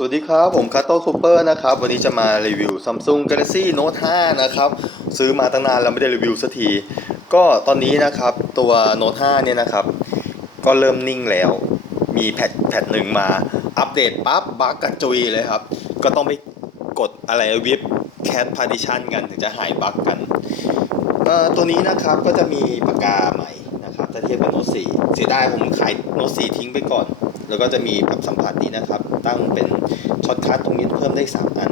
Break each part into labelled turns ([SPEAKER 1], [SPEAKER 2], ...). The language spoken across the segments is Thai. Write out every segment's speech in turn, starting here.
[SPEAKER 1] สวัสดีครับ ผมคาโต้คูเปอร์นะครับ วันนี้จะมารีวิว Samsung Galaxy Note 5 นะครับ ซื้อมาตั้งนานแล้วไม่ได้รีวิวสักที ก็ตอนนี้นะครับตัว Note 5 เนี่ยนะครับ ก็เริ่มนิ่งแล้ว มีแพทแพทหนึ่งมา อัปเดตปั๊บบั๊กกระจุยเลยครับ ก็ต้องไปกดอะไรวิบแค t พา r ิชันกัน ถึงจะหายบั๊กกันตัวนี้นะครับก็จะมีปากกาใหม่นะครับถ้าเทียบกับโน้ต4เสียดายผมขายโน้ต4ทิ้งไปก่อน แล้วก็จะมีแบบสัมผัสนี้นะครับ ตั้งเป็นช็อตคัทตรงนี้เพิ่มได้ 3 อัน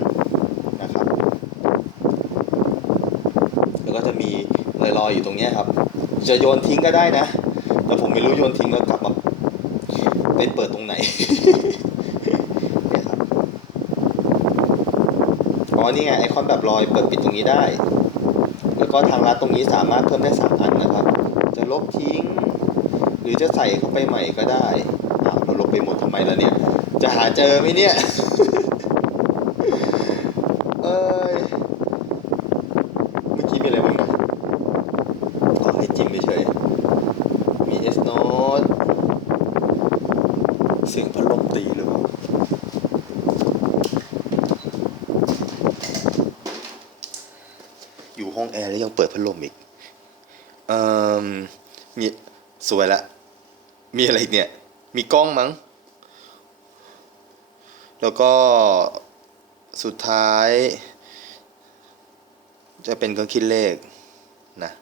[SPEAKER 1] นะครับ แล้วก็จะมีลอยๆอยู่ตรงนี้ครับ จะโยนทิ้งก็ได้นะ แต่ผมไม่รู้โยนทิ้งแล้วกลับมาไปเปิดตรงไหนเนี่ยครับอ๋อนี่ไงไอคอนแบบลอยเปิดปิดตรงนี้ได้ แล้วก็ทางลัดตรงนี้สามารถเพิ่มได้3อันนะครับ จะลบทิ้ง หรือจะใส่เข้าไปใหม่ก็ได้ ไปหมดทำไมล่ะเนี่ย จะหาเจอไหมเนี่ยเอ้ยเมื่อกี้มีอะไรบ้างนะอ๋อให้จิ้มเฉยมี S Note เสียงพัดลมตีหรือเปล่าอยู่ห้องแอร์แล้วยังเปิดพัดลมอีก เอ่อมีสวยละ มีอะไรเนี่ย มีกล้องมั้ง แล้วก็สุดท้าย จะเป็นเครื่องคิดเลขนะ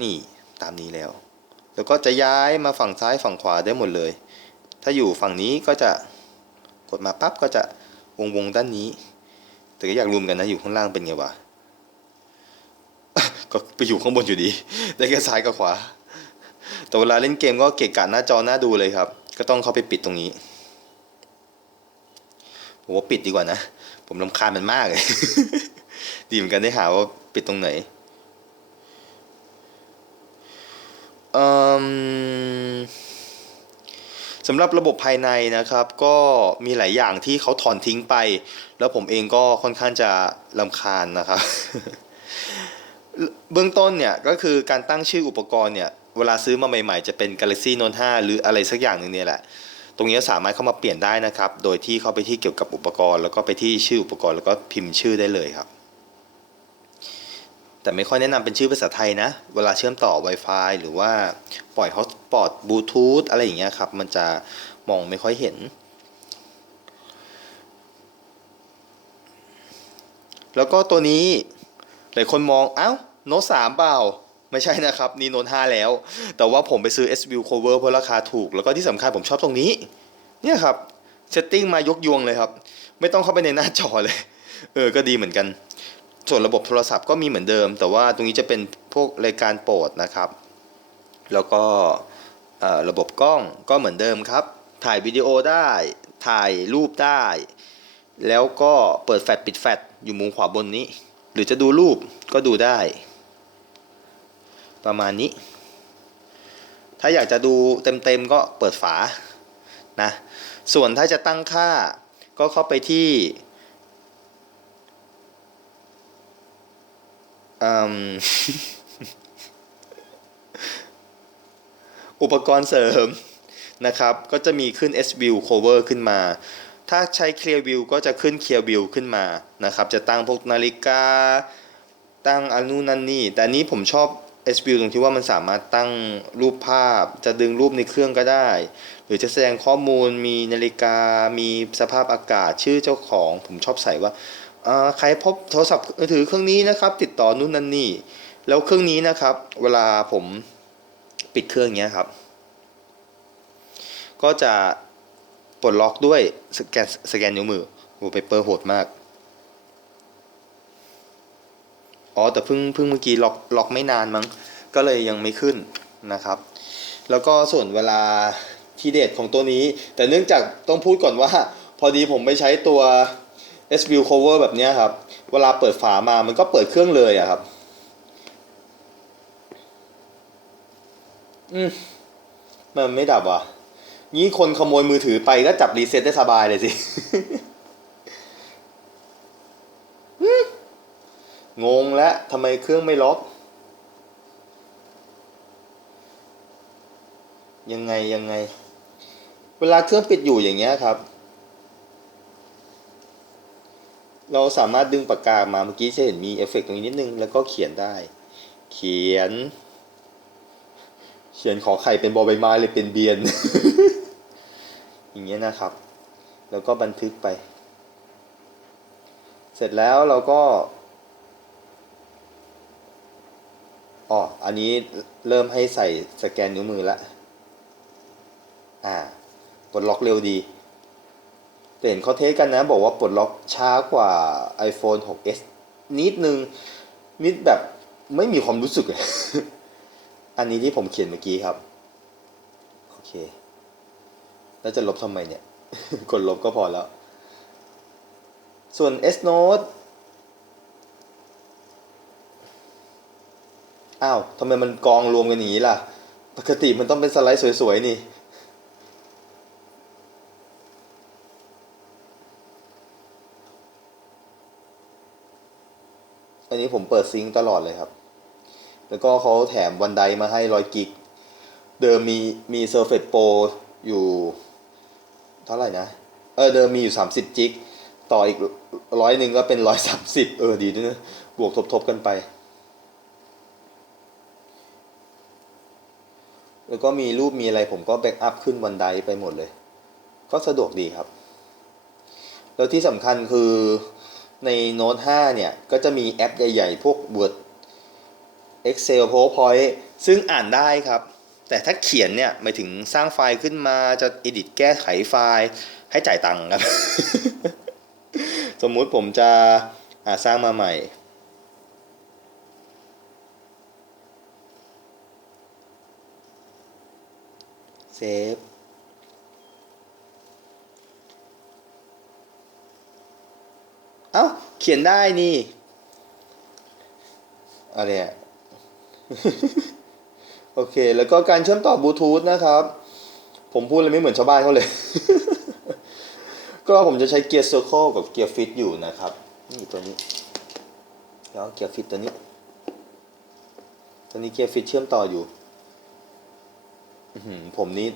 [SPEAKER 1] นี่ตามนี้แล้ว แล้วก็จะย้ายมาฝั่งซ้ายฝั่งขวาได้หมดเลย ถ้าอยู่ฝั่งนี้ก็จะกดมาปั๊บก็จะวงวงด้านนี้ แต่ก็อยากรวมกันนะอยู่ข้างล่างเป็นไงวะก็ไปอยู่ข้างบนอยู่ดี ได้แค่ซ้ายกับขวา แต่เวลาเล่นเกมก็เกะกะหน้าจอหน้าดูเลยครับ ก็ต้องเข้าไปปิดตรงนี้ ผมว่าปิดดีกว่านะ ผมรำคาญมันมากเลย ดีเหมือนกันได้หาว่าปิดตรงไหนเออสำหรับระบบภายในนะครับ ก็มีหลายอย่างที่เขาถอนทิ้งไป แล้วผมเองก็ค่อนข้างจะรำคาญนะครับ เบื้องต้นเนี่ยก็คือการตั้งชื่ออุปกรณ์เนี่ย เวลาซื้อมาใหม่ๆ จะเป็น Galaxy Note 5 หรืออะไรสักอย่างหนึ่งเนี่ยแหละ ตรงนี้สามารถเข้ามาเปลี่ยนได้นะครับ โดยที่เข้าไปที่เกี่ยวกับอุปกรณ์ แล้วก็ไปที่ชื่ออุปกรณ์แล้วก็พิมพ์ชื่อได้เลยครับ แต่ไม่ค่อยแนะนำเป็นชื่อภาษาไทยนะ เวลาเชื่อมต่อ Wi-Fi หรือว่าปล่อยฮอตสปอตบลูทูธอะไรอย่างเงี้ยครับ มันจะมองไม่ค่อยเห็น แล้วก็ตัวนี้หลายคนมองเอ้าโน้ตสามเปล่า ไม่ใช่นะครับนี่โน้ตห้าแล้ว แต่ว่าผมไปซื้อ S View Cover เพราะราคาถูก แล้วก็ที่สำคัญผมชอบตรงนี้ เนี่ยครับเซตติ้งมายกยวงเลยครับ ไม่ต้องเข้าไปในหน้าจอเลย เออ ก็ดีเหมือนกัน ส่วนระบบโทรศัพท์ก็มีเหมือนเดิม แต่ว่าตรงนี้จะเป็นพวกรายการโปรดนะครับ แล้วก็ระบบกล้องก็เหมือนเดิมครับ ถ่ายวิดีโอได้ ถ่ายรูปได้ แล้วก็เปิดแฟลชปิดแฟลชอยู่มุมขวาบนนี้ หรือจะดูรูปก็ดูได้ ประมาณนี้ ถ้าอยากจะดูเต็มๆก็เปิดฝานะส่วนถ้าจะตั้งค่าก็เข้าไปที่อุปกรณ์เสริมนะครับ ก็จะมีขึ้น S View Cover ขึ้นมา ถ้าใช้ Clear View ก็จะขึ้น Clear View ขึ้นมานะครับ จะตั้งพวกนาฬิกา ตั้งอันนู้นนั่นนี่ แต่นี้ผมชอบ S View ตรงที่ว่ามันสามารถตั้งรูปภาพ จะดึงรูปในเครื่องก็ได้ หรือจะแสดงข้อมูลมีนาฬิกา มีสภาพอากาศชื่อเจ้าของ ผมชอบใส่ว่าอ่าใครพบโทรศัพท์มือถือเครื่องนี้นะครับ ติดต่อนู่นนั่นนี่ แล้วเครื่องนี้นะครับ เวลาผมปิดเครื่องเนี้ยครับ ก็จะปลดล็อกด้วยสแกนสแกนนิ้วมือโอ้เปเปอร์โหดมาก อ๋อแต่เพิ่งเพิ่งเมื่อกี้ล็อกล็อกไม่นานมั้ง ก็เลยยังไม่ขึ้นนะครับ แล้วก็ส่วนเวลาที่เด็ดของตัวนี้ แต่เนื่องจากต้องพูดก่อนว่า พอดีผมไปใช้ตัว S View Cover แบบนี้ครับ เวลาเปิดฝามามันก็เปิดเครื่องเลยอะครับ อืมมันไม่ดับว่ะงี้คนขโมยมือถือไปก็จับรีเซ็ตได้สบายเลยสิ งงแล้วทำไมเครื่องไม่ล็อกยังไงยังไง เวลาเครื่องปิดอยู่อย่างเงี้ยครับ เราสามารถดึงปากกามาเมื่อกี้จะเห็นมีเอฟเฟกต์ตรงนี้นิดนึง แล้วก็เขียนได้ เขียน เขียนขอไข่เป็นบอใบไม้เลยเป็นเบียน อย่างเงี้ยนะครับ แล้วก็บันทึกไป เสร็จแล้วเราก็ อ๋ออันนี้เริ่มให้ใส่สแกนนิ้วมือละอ่าปลดล็อกเร็วดีแต่เห็นเขาเทสกันนะ บอกว่าปลดล็อกช้ากว่า iPhone 6s นิดนึง นิดแบบไม่มีความรู้สึกเลย อันนี้ที่ผมเขียนเมื่อกี้ครับ โอเค แล้วจะลบทำไมเนี่ย กดลบก็พอแล้ว ส่วน S Note อ้าวทำไมมันกองรวมกันอย่างนี้ล่ะ ปกติมันต้องเป็นสไลด์สวยๆนี่ อันนี้ผมเปิดซิงค์ตลอดเลยครับ แล้วก็เขาแถมวันไดมาให้ร้อยกิก เดิมมีมี Surface Pro อยู่ เท่าไหร่นะ เออเดิมมีอยู่ 30 จิก ต่ออีกร้อยหนึ่งก็เป็นร้อยสามสิบเออดีด้วยนะ บวกทบๆกันไป แล้วก็มีรูปมีอะไรผมก็แบ็กอัพขึ้นวันไดไปหมดเลย ก็สะดวกดีครับ แล้วที่สำคัญคือในโน้ต5เนี่ย ก็จะมีแอปใหญ่ๆ พวก Word Excel PowerPoint ซึ่งอ่านได้ครับ แต่ถ้าเขียนเนี่ยหมายถึงสร้างไฟล์ขึ้นมาจะ edit แก้ไขไฟล์ให้จ่ายตังค์ครับ สมมุติผมจะสร้างมาใหม่ เซฟเอ้า เขียนได้นี่ อะไรอะโอเค แล้วก็การเชื่อมต่อบลูทูธนะครับ ผมพูดเลยไม่เหมือนชาวบ้านเขาเลย ก็ผมจะใช้เกียร์เซอร์เคิลกับเกียร์ฟิตอยู่นะครับ นี่ตัวนี้แล้วเกียร์ฟิตตัวนี้ ตัวนี้เกียร์ฟิตเชื่อมต่ออยู่ อื้อหือผมนี่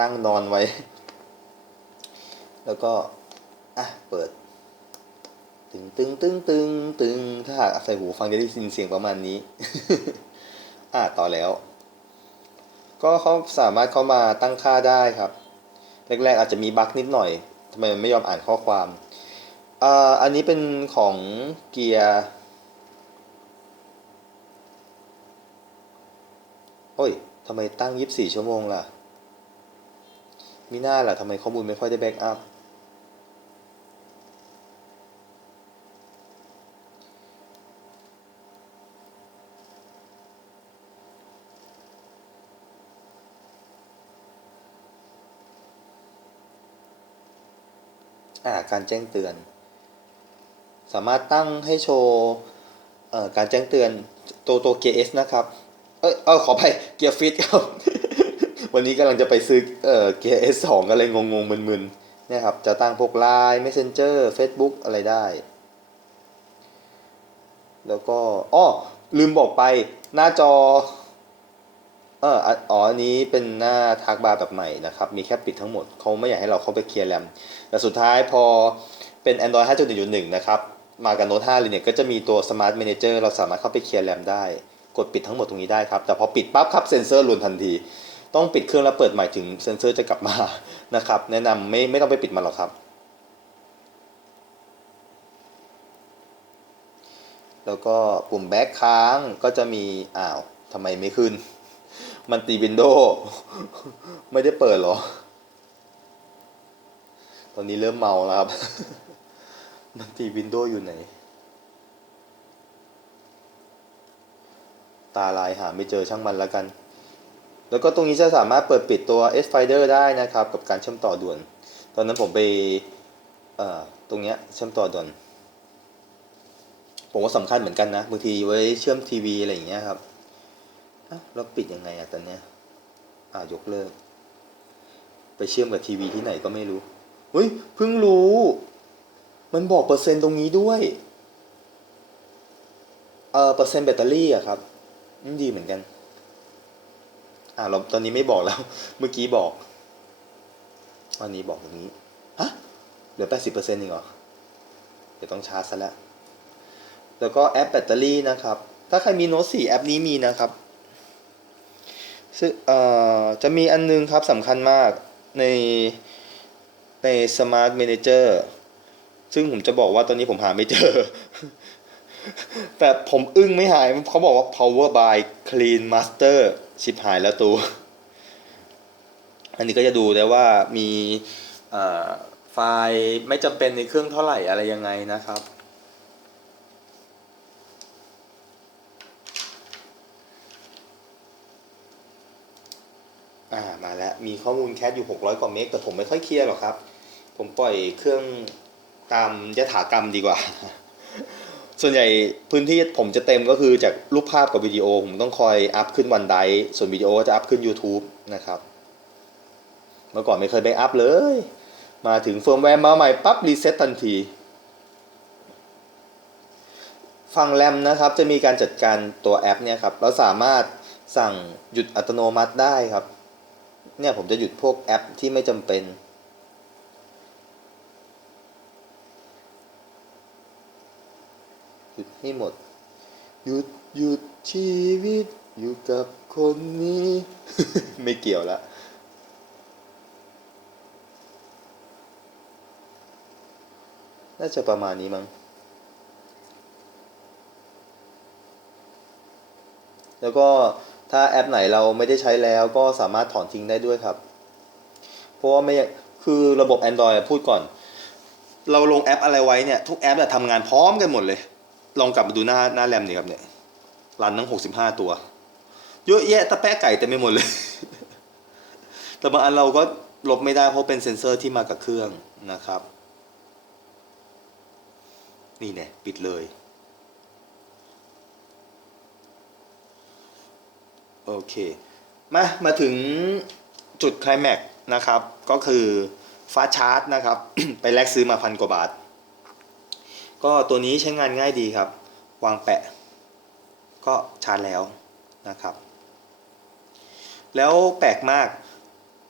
[SPEAKER 1] นั่งนอนไว้ แล้วก็ อะ เปิด ตึงตึงตึงตึงตึงถ้าหากใส่หูฟังจะได้ยินเสียงประมาณนี้ อะต่อแล้ว ก็เขาสามารถเข้ามาตั้งค่าได้ครับ แรกๆอาจจะมีบั๊กนิดหน่อยทำไมมันไม่ยอมอ่านข้อความอ่าอันนี้เป็นของเกียร์โอ้ย ทำไมตั้ง 24 ชั่วโมงล่ะ มีหน้าล่ะทำไมข้อมูลไม่ค่อยได้แบ็กอัพ อ่า การแจ้งเตือน สามารถตั้งให้โชว์การแจ้งเตือนตัวตัวเกียร์ S นะครับ ยเออขอไปเกียร์ฟิตครับ วันนี้กำลังจะไปซื้อเออเกียร์ S 2อะไรงงๆมึนๆเนี่ยครับ จะตั้งพวก Line Messenger Facebook อะไรได้ แล้วก็อ้อลืมบอกไปหน้าจอ เอออะอ๋ออันนี้เป็นหน้าทักบาร์แบบใหม่นะครับ มีแค่ปิดทั้งหมด เขาไม่อยากให้เราเข้าไปเคลียร์แรมแต่สุดท้ายพอเป็น Android 5.1.1 นะครับ มากับ Note 5เลยเนี่ยก็จะมีตัว Smart Manager เราสามารถเข้าไปเคลียร์แรมได้ กดปิดทั้งหมดตรงนี้ได้ครับ แต่พอปิดปั๊บครับเซ็นเซอร์ลุนทันที ต้องปิดเครื่องแล้วเปิดใหม่ถึงเซ็นเซอร์จะกลับมานะครับ แนะนำไม่ไม่ต้องไปปิดมันหรอกครับ แล้วก็ปุ่มแบ็คค้างก็จะมีอ้าวทำไมไม่ขึ้น มันตีวินโดว์ไม่ได้เปิดหรอ ตอนนี้เริ่มเมาแล้วครับ มันตีวินโดว์อยู่ไหน ตาลายหาไม่เจอช่างมันแล้วกัน แล้วก็ตรงนี้จะสามารถเปิดปิดตัว S Finder ได้นะครับ กับการเชื่อมต่อด่วน ตอนนั้นผมไปตรงเนี้ยเชื่อมต่อด่วน ผมว่าสำคัญเหมือนกันนะบางทีไว้เชื่อมทีวีอะไรอย่างเงี้ยครับอะแล้วปิดยังไงอะตอนเนี้ยอ่ายกเลิก ไปเชื่อมกับทีวีที่ไหนก็ไม่รู้เฮ้ยเพิ่งรู้ มันบอกเปอร์เซ็นต์ตรงนี้ด้วย เออเปอร์เซ็นต์แบตเตอรี่อะครับ ดีเหมือนกัน อ่าเราตอนนี้ไม่บอกแล้ว เมื่อกี้บอกอันนี้บอกอย่างนี้ฮะเหลือ80%เปองเซ็นต์อีกเหรอเดี๋ยวต้องชาร์จซะแล้ว แล้วก็แอปแบตเตอรี่นะครับ ถ้าใครมีโน้ต4แอปนี้มีนะครับซึ่งเอ่อจะมีอันนึงครับสำคัญมากในใน Smart Manager ซึ่งผมจะบอกว่าตอนนี้ผมหาไม่เจอ แต่ผมอึ้งไม่หายเขาบอกว่า power by clean master ชิบหายแล้วตัว อันนี้ก็จะดูได้ว่ามีไฟล์ไม่จำเป็นในเครื่องเท่าไหร่อะไรยังไงนะครับ อ่ามาแล้ว มีข้อมูลแคสอยู่ 600 กว่าเมกแต่ผมไม่ค่อยเคลียร์หรอกครับ ผมปล่อยเครื่องตามยถากรรมดีกว่า ส่วนใหญ่พื้นที่ผมจะเต็มก็คือจากรูปภาพกับวิดีโอ ผมต้องคอยอัพขึ้นวันไดส่วนวิดีโอก็จะอัพขึ้น YouTube นะครับ เมื่อก่อนไม่เคยไปอัพเลย มาถึงเฟิร์มแวร์มาใหม่ปั๊บรีเซ็ตทันที ฝั่งแรมนะครับจะมีการจัดการตัวแอปเนี่ยครับเราสามารถสั่งหยุดอัตโนมัติได้ครับ เนี่ยผมจะหยุดพวกแอปที่ไม่จำเป็น หยุด ให้หมด หยุดหยุดชีวิตอยู่กับคนนี้ ไม่เกี่ยวละน่าจะประมาณนี้มั้งแล้วก็ถ้าแอปไหนเราไม่ได้ใช้แล้วก็สามารถถอนทิ้งได้ด้วยครับ เพราะว่าไม่คือระบบ Android อะพูดก่อน เราลงแอปอะไรไว้เนี่ย ทุกแอปเนี่ยทำงานพร้อมกันหมดเลย ลองกลับมาดูหน้าหน้าแรมนี่ครับเนี่ยรันทั้ง65ตัว เยอะแยะตะแปะไก่เต็มไปหมดเลย แต่บางอันเราก็ลบไม่ได้เพราะเป็นเซ็นเซอร์ที่มากับเครื่องนะครับ นี่เนี่ยปิดเลยโอเค มา มาถึงจุดไคลแม็กซ์นะครับ ก็คือฟ้าชาร์จนะครับ ไปแลกซื้อมาพันกว่าบาท ก็ตัวนี้ใช้งานง่ายดีครับ วางแปะ ก็ชาร์จแล้วนะครับ แล้วแปลกมาก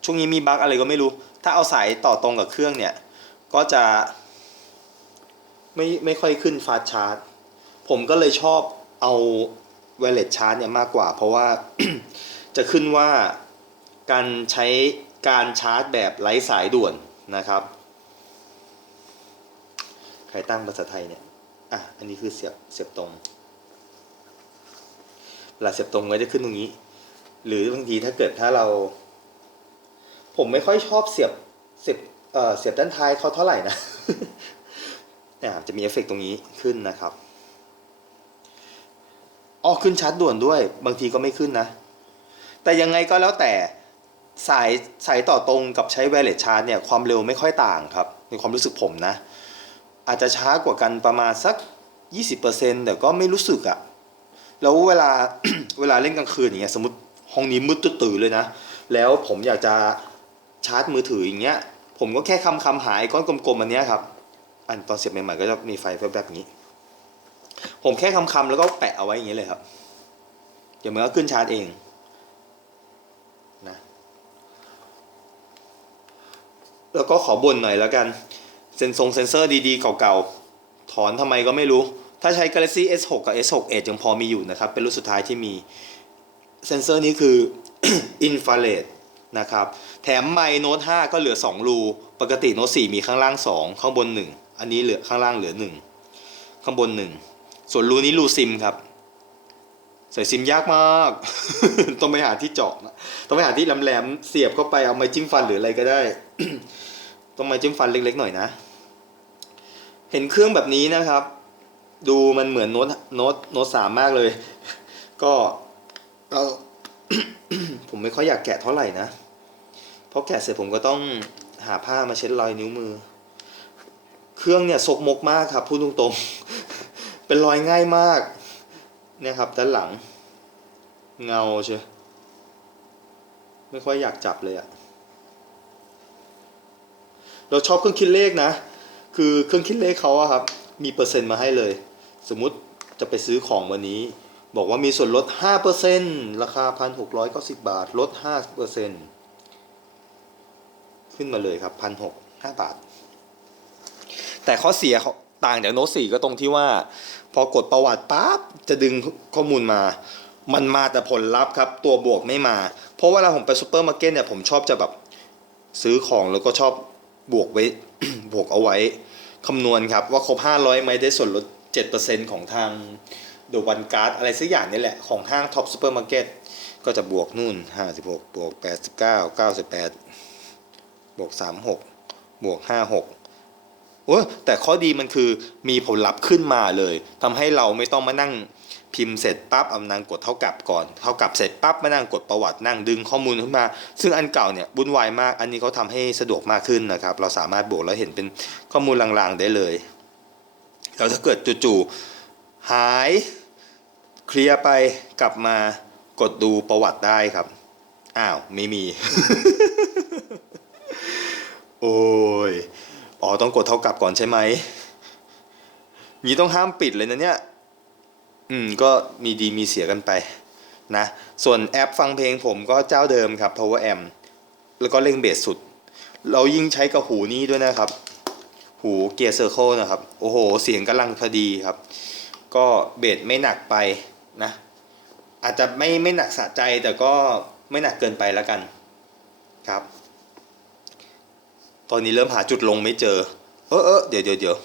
[SPEAKER 1] ช่วงนี้มีบั๊กอะไรก็ไม่รู้ ถ้าเอาสายต่อตรงกับเครื่องเนี่ย ก็จะ ไม่ไม่ค่อยขึ้นฟาสชาร์จ ผมก็เลยชอบเอา w i r e l e s s charge เนี่ยมากกว่า เพราะว่าจะขึ้นว่าการใช้การชาร์จแบบไร้สายด่วนนะครับ ใครตั้งภาษาไทยเนี่ย อะ อันนี้คือเสียบเสียบตรงเวลาเสียบตรงก็จะขึ้นตรงนี้ หรือบางทีถ้าเกิดถ้าเรา ผมไม่ค่อยชอบเสียบเสียบเอ่อเสียบด้านท้ายเขาเท่าไหร่นะเนี่ยจะมีเอฟเฟกต์ตรงนี้ขึ้นนะครับอ๋อขึ้นชาร์จด่วนด้วย บางทีก็ไม่ขึ้นนะ แต่ยังไงก็แล้วแต่สายสายต่อตรงกับใช้ wireless charge เนี่ยความเร็วไม่ค่อยต่างครับในความรู้สึกผมนะ อาจจะช้ากว่ากันประมาณสัก 20%แต่ก็ไม่รู้สึกอะแล้วเวลาเวลาเล่นกลางคืนอย่างเงี้ยสมมติห้องนี้มืดตื่นเลยนะ แล้วผมอยากจะชาร์จมือถืออย่างเงี้ย ผมก็แค่คำคำหายก้อนกลมๆอันเนี้ยครับ อันตอนเสียบใหม่ๆก็จะมีไฟแวบๆอย่างนี้ ผมแค่คำคำแล้วก็แปะเอาไว้อย่างนี้ยเลยครับ เดี๋ยวมันก็ขึ้นชาร์จเองนะ แล้วก็ขอบ่นหน่อยแล้วกัน เซนซงเซนเซอร์ดีๆ เก่าๆ ถอนทำไมก็ไม่รู้ ถ้าใช้ Galaxy S6 กับ S6 Edge ยังพอมีอยู่นะครับ เป็นรุ่นสุดท้ายที่มี เซนเซอร์นี้คืออินฟ a าเรดนะครับแถมไมโน้ต5ก็เหลือ 2 รู ปกติโน้ต4มีข้างล่าง 2 ข้างบน 1 อันนี้เหลือข้างล่างเหลือ 1 ข้างบน 1 ส่วนรูนี้รูซิมครับ ใส่ซิมยากมาก ต้องไปหาที่เจาะนะต้องไปหาที่แหลมๆเสียบเข้าไปเอาไม้จิ้มฟันหรืออะไรก็ได้ ต้องไม้จิ้มฟันเล็กๆหน่อยนะ เห็นเครื่องแบบนี้นะครับ ดูมันเหมือนโน้ตโน้ตโน้ตสามมากเลย ก็เราผมไม่ค่อยอยากแกะเท่าไหร่นะ เพราะแกะเสร็จผมก็ต้องหาผ้ามาเช็ดรอยนิ้วมือ เครื่องเนี่ยซกมกมากครับพูดตรงๆ เป็นรอยง่ายมากเนี่ยครับด้านหลัง เงาเชียไม่ค่อยอยากจับเลยอะเราชอบเครื่องคิดเลขนะ คือเครื่องคิดเลขเขาอะครับ มีเปอร์เซ็นต์มาให้เลย สมมุติจะไปซื้อของวันนี้ บอกว่ามีส่วนลด 5%ราคา 1,690 บาท ลด 5%ขึ้นมาเลยครับพันหกห้าบาท แต่ข้อเสียเขาต่างจากโน้ตสี่ก็ตรงที่ว่า พอกดประวัติปั๊บ จะดึงข้อมูลมา มันมาแต่ผลลัพธ์ครับ ตัวบวกไม่มา เพราะเวลาผมไปซูเปอร์มาร์เก็ตเนี่ยผมชอบจะแบบซื้อของแล้วก็ชอบบวกไว้บวกเอาไว้ คำนวณครับว่าครบ 500 ไหมได้ส่วนลด 7%ของทางเดอะวันการ์ดอะไรสักอย่างนี่แหละของห้างท็อปซูเปอร์มาร์เก็ตก็จะบวกนู่น 56 บวก 89 98 บวก 36 บวก 56 โอ้แต่ข้อดีมันคือมีผลลัพธ์ขึ้นมาเลยทำให้เราไม่ต้องมานั่งพิมพ์เสร็จปั๊บเอานางกดเท่ากับก่อน เท่ากับเสร็จปั๊บมานั่งกดประวัตินั่งดึงข้อมูลขึ้นมา ซึ่งอันเก่าเนี่ยวุ่นวายมาก อันนี้เขาทำให้สะดวกมากขึ้นนะครับ เราสามารถบวกแล้วเห็นเป็นข้อมูลลางๆได้เลยแล้วถ้าเกิดจู่ๆหายเคลียร์ไปกลับมากดดูประวัติได้ครับ อ้าว ไม่มี โอ้ย อ๋อต้องกดเท่ากับก่อนใช่ไหมนี้ต้องห้ามปิดเลยนะเนี่ย อืม ก็มีดีมีเสียกันไป นะ ส่วนแอปฟังเพลงผมก็เจ้าเดิมครับ Power Amp แล้วก็เร่งเบสสุด เรายิ่งใช้กับหูนี้ด้วยนะครับ หูเกียร์เซอร์เคิลนะครับ โอ้โห เสียงกำลังพอดีครับ ก็เบสไม่หนักไปนะ อาจจะไม่ไม่หนักสะใจแต่ก็ไม่หนักเกินไปแล้วกัน ครับ ตอนนี้เริ่มหาจุดลงไม่เจอ เออเออเดี๋ยวเดี๋ยวเดี๋ยว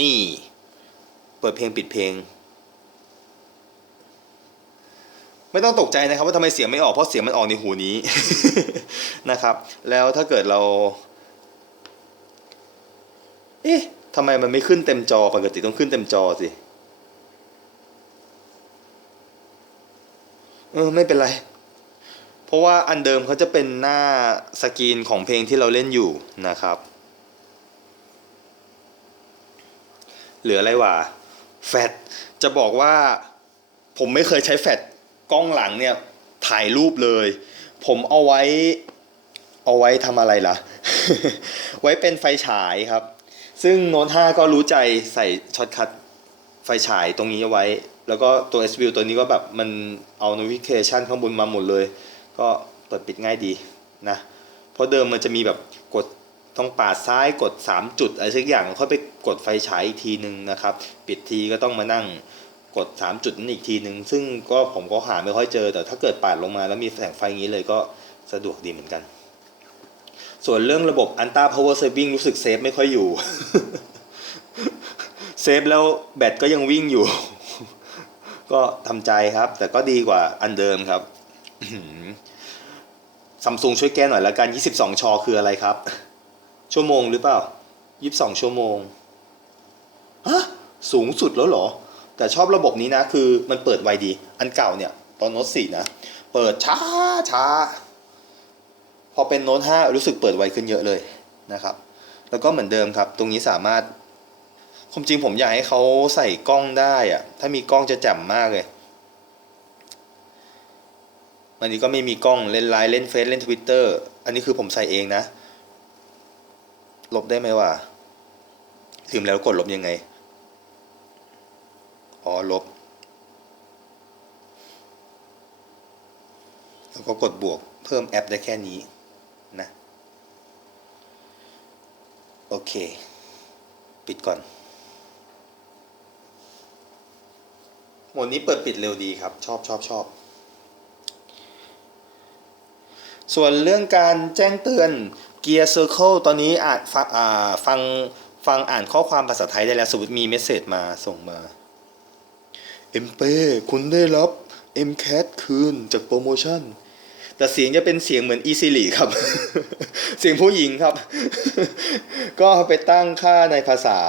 [SPEAKER 1] นี่ เปิดเพลงปิดเพลง ไม่ต้องตกใจนะครับว่าทำไมเสียงไม่ออกเพราะเสียงมันออกในหูนี้ นะครับ แล้วถ้าเกิดเรา เอ๊ะทำไมมันไม่ขึ้นเต็มจอปกติต้องขึ้นเต็มจอสิ เออ ไม่เป็นไร ราะว่าอันเดิมเขาจะเป็นหน้าสกรีนของเพลงที่เราเล่นอยู่นะครับ เหลืออะไรวะแฟดจะบอกว่าผมไม่เคยใช้แฟดกล้องหลังเนี่ยถ่ายรูปเลย ผมเอาไว้ เอาไว้ทำอะไรล่ะ ไว้เป็นไฟฉายครับ ซึ่งโน้ต5ก็รู้ใจใส่ช็อตคัทไฟฉายตรงนี้เอาไว้ แล้วก็ตัว S v ตัวนี้ก็แบบมันเอา navigation ข้างบนมาหมดเลย ก็เปิดปิดง่ายดีนะเพราะเดิมมันจะมีแบบกดต้องปาดซ้ายกด 3 จุดอะไรสักอย่างค่อยไปกดไฟฉายอีกทีหนึ่งนะครับ ปิดทีก็ต้องมานั่งกด 3 จุดนั้นอีกทีหนึ่งซึ่งก็ผมก็หาไม่ค่อยเจอ แต่ถ้าเกิดปาดลงมาแล้วมีแสงไฟอย่างนี้เลยก็สะดวกดีเหมือนกัน ส่วนเรื่องระบบ Anta Power Saving รู้สึกเซฟไม่ค่อยอยู่เซฟแล้วแบตก็ยังวิ่งอยู่ ก็ทำใจครับ แต่ก็ดีกว่าอันเดิมครับ ซัมซุงช่วยแก้หน่อยละกัน 22 ชอคืออะไรครับ ชั่วโมงหรือเปล่า 22 ชั่วโมง ฮะ สูงสุดแล้วเหรอ แต่ชอบระบบนี้นะ คือมันเปิดไวดี อันเก่าเนี่ย ตอนโน้ต4นะ เปิดช้าช้า พอเป็นโน้ต5รู้สึกเปิดไวขึ้นเยอะเลยนะครับ แล้วก็เหมือนเดิมครับ ตรงนี้สามารถความจริงผมอยากให้เขาใส่กล้องได้อะถ้ามีกล้องจะแจ่มมากเลย อันนี้ก็ไม่มีกล้องเล่นไลน์เล่นเฟซเล่นทวิตเตอร์อันนี้คือผมใส่เองนะ ลบได้ไหมวะลืมแล้วกดลบยังไง อ๋อลบ แล้วก็กดบวกเพิ่มแอปได้แค่นี้นะ โอเค ปิดก่อนโหมดนี้เปิดปิดเร็วดีครับ ชอบชอบชอบ ส่วนเรื่องการแจ้งเตือน Gear Circle ตอนนี้อ่านฟังฟังฟังอ่านข้อความภาษาไทยได้แล้วสมมติมีเมสเซจมาส่งมาเอ็มเป้คุณได้รับ MCAT คืนจากโปรโมชั่น แต่เสียงจะเป็นเสียงเหมือน e ี l y ครับ เสียงผู้หญิงครับ ก็ไปตั้งค่าในภาษา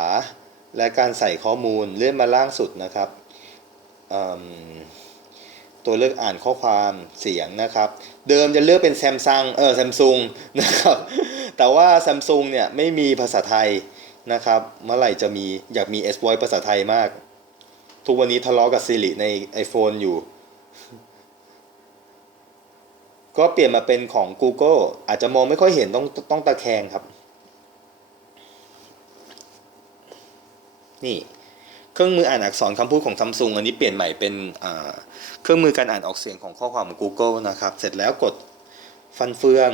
[SPEAKER 1] และการใส่ข้อมูลเลื่อนมาล่างสุดนะครับอืม ตัวเลือกอ่านข้อความเสียงนะครับ เดิมจะเลือกเป็นแซมซังเออแซมซุงนะครับ แต่ว่าแซมซุงเนี่ยไม่มีภาษาไทยนะครับ เมื่อไหร่จะมีอยากมี S Voice ภาษาไทยมาก ทุกวันนี้ทะเลาะกับ Siri ใน iPhone อยู่ ก็เปลี่ยนมาเป็นของ Google อาจจะมองไม่ค่อยเห็นต้องต้องตะแคงครับ นี่ เครื่องมืออ่านอักษรคำพูดของซัมซุงอันนี้เปลี่ยนใหม่เป็นเครื่องมือการอ่านออกเสียงของข้อความของ Google นะครับ เสร็จแล้วกดฟันเฟือง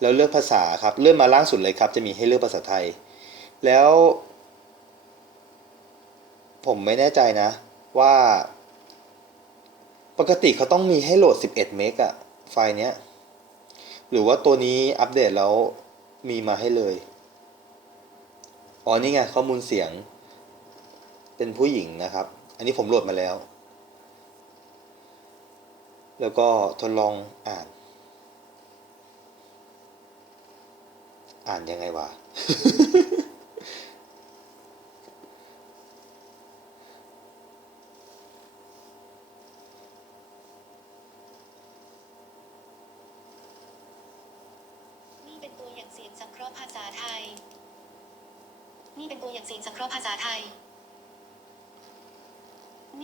[SPEAKER 1] แล้วเลือกภาษาครับ เลื่อนมาล่างสุดเลยครับ จะมีให้เลือกภาษาไทย แล้ว ผมไม่แน่ใจนะ ว่า ปกติเขาต้องมีให้โหลด 11 เมกอะไฟล์เนี้ย หรือว่าตัวนี้อัปเดตแล้วมีมาให้เลย อ๋อนี่ไงข้อมูลเสียง เป็นผู้หญิงนะครับ อันนี้ผมโหลดมาแล้ว แล้วก็ทดลองอ่าน อ่านยังไงวะ
[SPEAKER 2] นี่เป็นตัวอย่างเสียงสังเคราะห์ภาษาไทย นี่เป็นตัวอย่างเสียงสังเคราะห์ภาษาไทย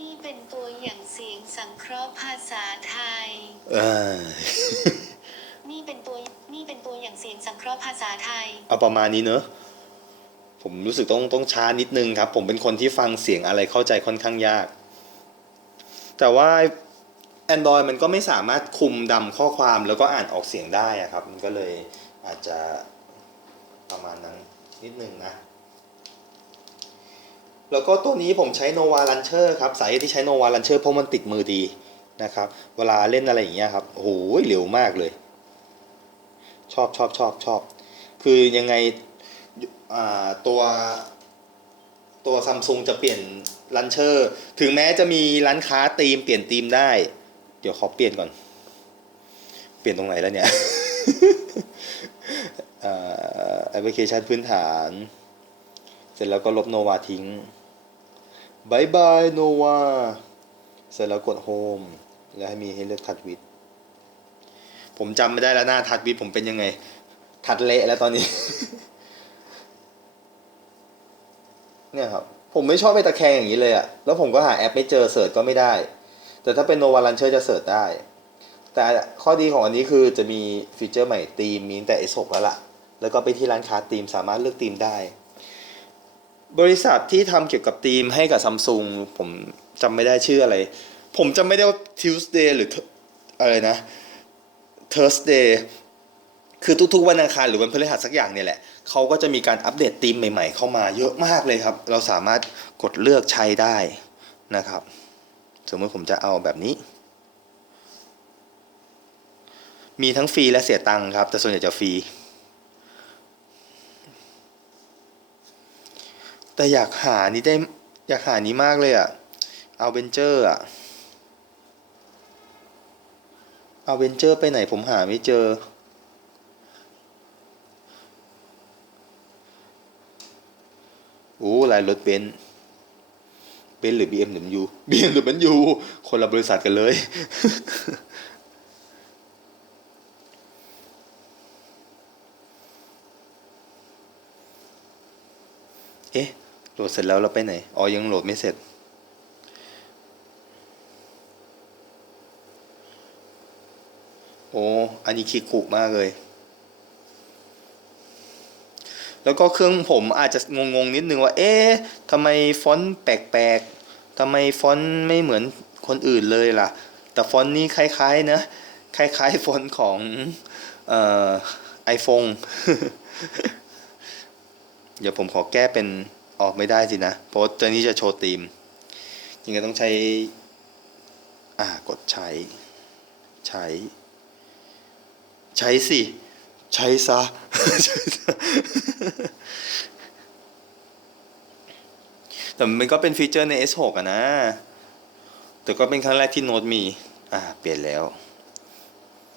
[SPEAKER 2] นี่เป็นตัวอย่างเสียงสังเคราะห์ภาษาไทย
[SPEAKER 1] เออ
[SPEAKER 2] นี่เป็นตัวนี่เป็นตัวอย่างเสียงสังเคราะห์ภาษาไทย
[SPEAKER 1] เอาประมาณนี้เนอะ ผมรู้สึกต้องต้องช้านิดนึงครับ ผมเป็นคนที่ฟังเสียงอะไรเข้าใจค่อนข้างยาก แต่ว่า Android มันก็ไม่สามารถคุมดำข้อความแล้วก็อ่านออกเสียงได้อะครับ มันก็เลยอาจจะประมาณนั้นนิดนึงนะ แล้วก็ตัวนี้ผมใช้ Nova Launcher ครับสาเหตุที่ใช้ Nova Launcher เพราะมันติดมือดีนะครับเวลาเล่นอะไรอย่างเงี้ยครับโอ้โหเร็วมากเลย ชอบชอบชอบชอบคือยังไงตัวตัวซัมซุงจะเปลี่ยนลันเชอร์ถึงแม้จะมีร้านค้าธีมเปลี่ยนธีมได้ เดี๋ยวขอเปลี่ยนก่อน เปลี่ยนตรงไหนแล้วเนี่ยแอปพลิเคชันพื้นฐาน เสร็จแล้วก็ลบโนวาทิ้ง บายบายโนวาเสร็จแล้วกดโฮมแล้วให้มีให้เลือกทัดวิดผมจำไม่ได้แล้วหน้าทัดวิดผมเป็นยังไง ทัดเละแล้วตอนนี้ เนี่ยครับ ผมไม่ชอบไปตะแคงอย่างนี้เลยอะแล้วผมก็หาแอปไม่เจอเสิร์ชก็ไม่ได้ แต่ถ้าเป็นโนวา l ันเชอร์จะเสิร์ชได้ แต่ข้อดีของอันนี้คือจะมีฟีเจอร์ใหม่ตีมมีแต่ S6 แล้วล่ะ แล้วก็ไปที่ร้านค้าตีมสามารถเลือกตีมได้ บริษัทที่ทำเกี่ยวกับธีมให้กับซัมซุงผมจำไม่ได้ชื่ออะไร ผมจำไม่ได้ว่า Tuesday หรืออะไรนะ Thursday คือทุกๆวันอังคารหรือวันพฤหัสสักอย่างเนี่ยแหละเขาก็จะมีการอัปเดตธีมใหม่ๆ เข้ามาเยอะมากเลยครับ เราสามารถกดเลือกใช้ได้นะครับ สมมติผมจะเอาแบบนี้ มีทั้งฟรีและเสียตังค์ครับ แต่ส่วนใหญ่จะฟรี แต่อยากหานี้ได้ อยากหานี้มากเลยอะเอาเวนเจอร์อะเอาเวนเจอร์ไปไหนผมหาไม่เจอ โอ้ลายรถเบนเบนซ์หรือ BMW BMW คนละบริษัทกันเลย เอ๊ะ โหลดเสร็จแล้วเราไปไหน อ๋อ ยังโหลดไม่เสร็จ โอ้ อันนี้คิคุมากเลย แล้วก็เครื่องผมอาจจะงงๆนิดนึงว่า เอ๊ะทำไมฟอนต์แปลกๆทำไมฟอนต์ไม่เหมือนคนอื่นเลยล่ะ แต่ฟอนต์นี้คล้ายๆนะ คล้ายๆฟอนต์ของเอ่อไอโฟนเดี๋ยวผมขอแก้เป็น ออกไม่ได้สินะ เพราะตัวนี้จะโชว์ธีมยังไงต้องใช้ อ่ากดใช้ ใช้ ใช้สิใช้ซะใช้ซะ แต่มันก็เป็นฟีเจอร์ใน S6 อะนะ แต่ก็เป็นครั้งแรกที่โน้ตมี อ่า เปลี่ยนแล้ว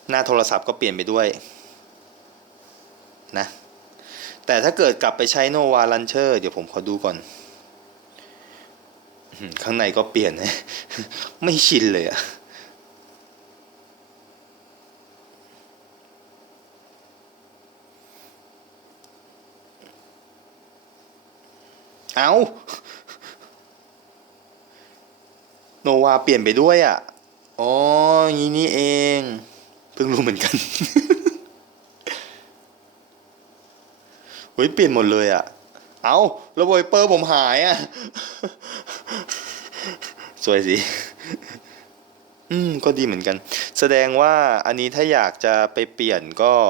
[SPEAKER 1] หน้าโทรศัพท์ก็เปลี่ยนไปด้วย นะ แต่ถ้าเกิดกลับไปใช้ Nova Launcher เดี๋ยวผมขอดูก่อน ข้างในก็เปลี่ยนนะ ไม่ชินเลยอะเอาโนวาเปลี่ยนไปด้วยอะ อ๋ออย่างนี้นี่เอง เพิ่งรู้เหมือนกัน เฮ้ยเปลี่ยนหมดเลยอะเอาแล้วไวเปอร์ผมหายอะสวยสิ อืม ก็ดีเหมือนกัน แสดงว่าอันนี้ถ้าอยากจะไปเปลี่ยนก็